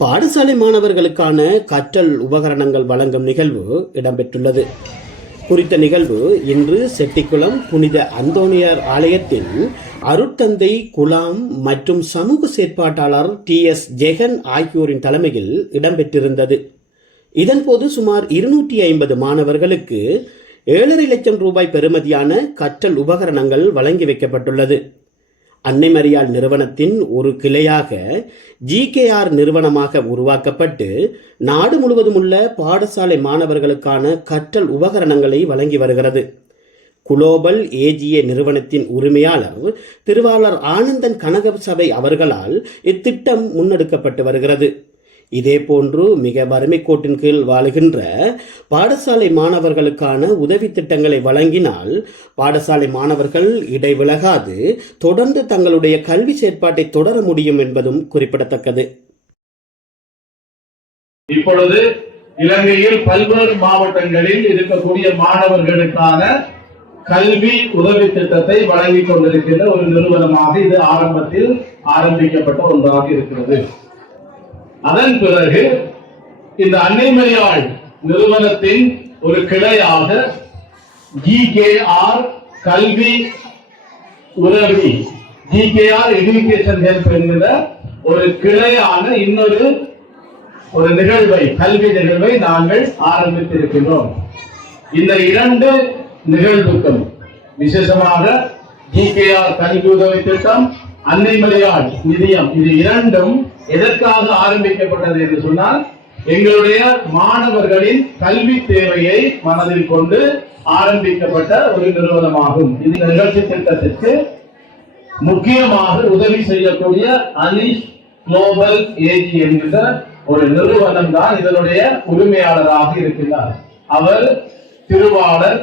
பாடசாலை மாணவர்களுக்கான கற்றல் உபகரணங்கள் வழங்கும் நிகழ்வு இடம்பெற்றுள்ளது. குறித்த நிகழ்வு இன்று செட்டிக்குளம் புனித அந்தோனியார் ஆலயத்தின் அருட்தந்தை குலாம் மற்றும் சமூக செயற்பாட்டாளர் TS ஜெகன் ஆகியோரின் தலைமையில் இடம்பெற்றிருந்தது. இதன்போது சுமார் 250 மாணவர்களுக்கு 7.5 லட்சம் ரூபாய் பெறுமதியான கற்றல் உபகரணங்கள் வழங்கி வைக்கப்பட்டுள்ளது. அன்னை மரியாள் நிறுவனத்தின் ஒரு கிளையாக GKR நிறுவனமாக உருவாக்கப்பட்டு நாடு முழுவதும் உள்ள பாடசாலை மாணவர்களுக்கான கற்றல் உபகரணங்களை வழங்கி வருகிறது. குளோபல் AGA நிறுவனத்தின் உரிமையாளர் திருவாளர் ஆனந்தன் கனக சபை அவர்களால் இத்திட்டம் முன்னெடுக்கப்பட்டு வருகிறது. இதேபோன்று மிக வறுமை கோட்டின் கீழ் வாழுகின்ற பாடசாலை மாணவர்களுக்கான உதவி திட்டங்களை வழங்கினால் பாடசாலை மாணவர்கள் இடைவிலகாது தொடர்ந்து தங்களுடைய கல்வி செயற்பாட்டை தொடர முடியும் என்பதும் குறிப்பிடத்தக்கது. இப்பொழுது இலங்கையில் பல்வேறு மாவட்டங்களில் இருக்கக்கூடிய மாணவர்களுக்கான கல்வி உதவி திட்டத்தை வழங்கிக் கொண்டிருக்கின்ற ஒரு நிறுவனமாக இது ஆரம்பத்தில் ஆரம்பிக்கப்பட்ட ஒன்றாக இருக்கிறது. அதன் பிறகு இந்த அன்னை மரியாள் நிறுவனத்தின் ஒரு கிளையாக GKR கல்வி உதவி GKR எஜுகேஷன் ஹெல்ப் என்கிற ஒரு கிளையான இன்னொரு நிகழ்வை கல்வி நிகழ்வை நாங்கள் ஆரம்பித்திருக்கிறோம். இந்த 2 நிகழ்வுக்கும் விசேஷமாக GKR கல்வி உதவி திட்டம், அன்னை மரியாள் நிதியம், இது 2ம் எதற்காக ஆரம்பிக்கப்பட்டது என்று சொன்னால் எங்களுடைய மாணவர்களின் கல்வி தேவையை மனதில் கொண்டு ஆரம்பிக்கப்பட்ட ஒரு நிறுவனமாகும். இந்த நிகழ்ச்சி திட்டத்திற்கு முக்கியமாக உதவி செய்யக்கூடிய அனிஷ் குளோபல் AG என்கிற ஒரு நிறுவனம் தான் இதனுடைய உரிமையாளராக இருக்கிறார். அவர் திருவாளர்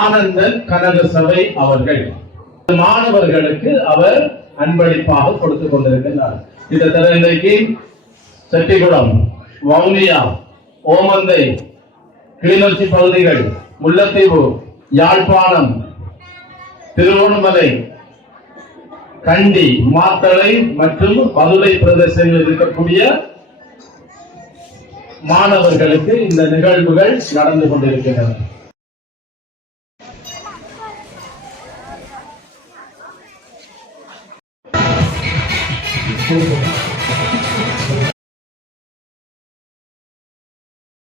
ஆனந்தன் கனக சபை அவர்கள். மாணவர்களுக்கு அவர் அன்பளிப்பாக கொடுத்துக் கொண்டிருக்கிறார். இந்த இன்றைக்கு செட்டிக்குளம், வவுனியா, ஓமந்தை, கிளிநொச்சி பகுதிகள், முல்லைத்தீவு, யாழ்ப்பாணம், திருவோணமலை, கண்டி, மாத்தளை மற்றும் பதுளை பிரதேசங்களில் இருக்கக்கூடிய மாணவர்களுக்கு இந்த நிகழ்வுகள் நடந்து கொண்டிருக்கின்றன. Thank you.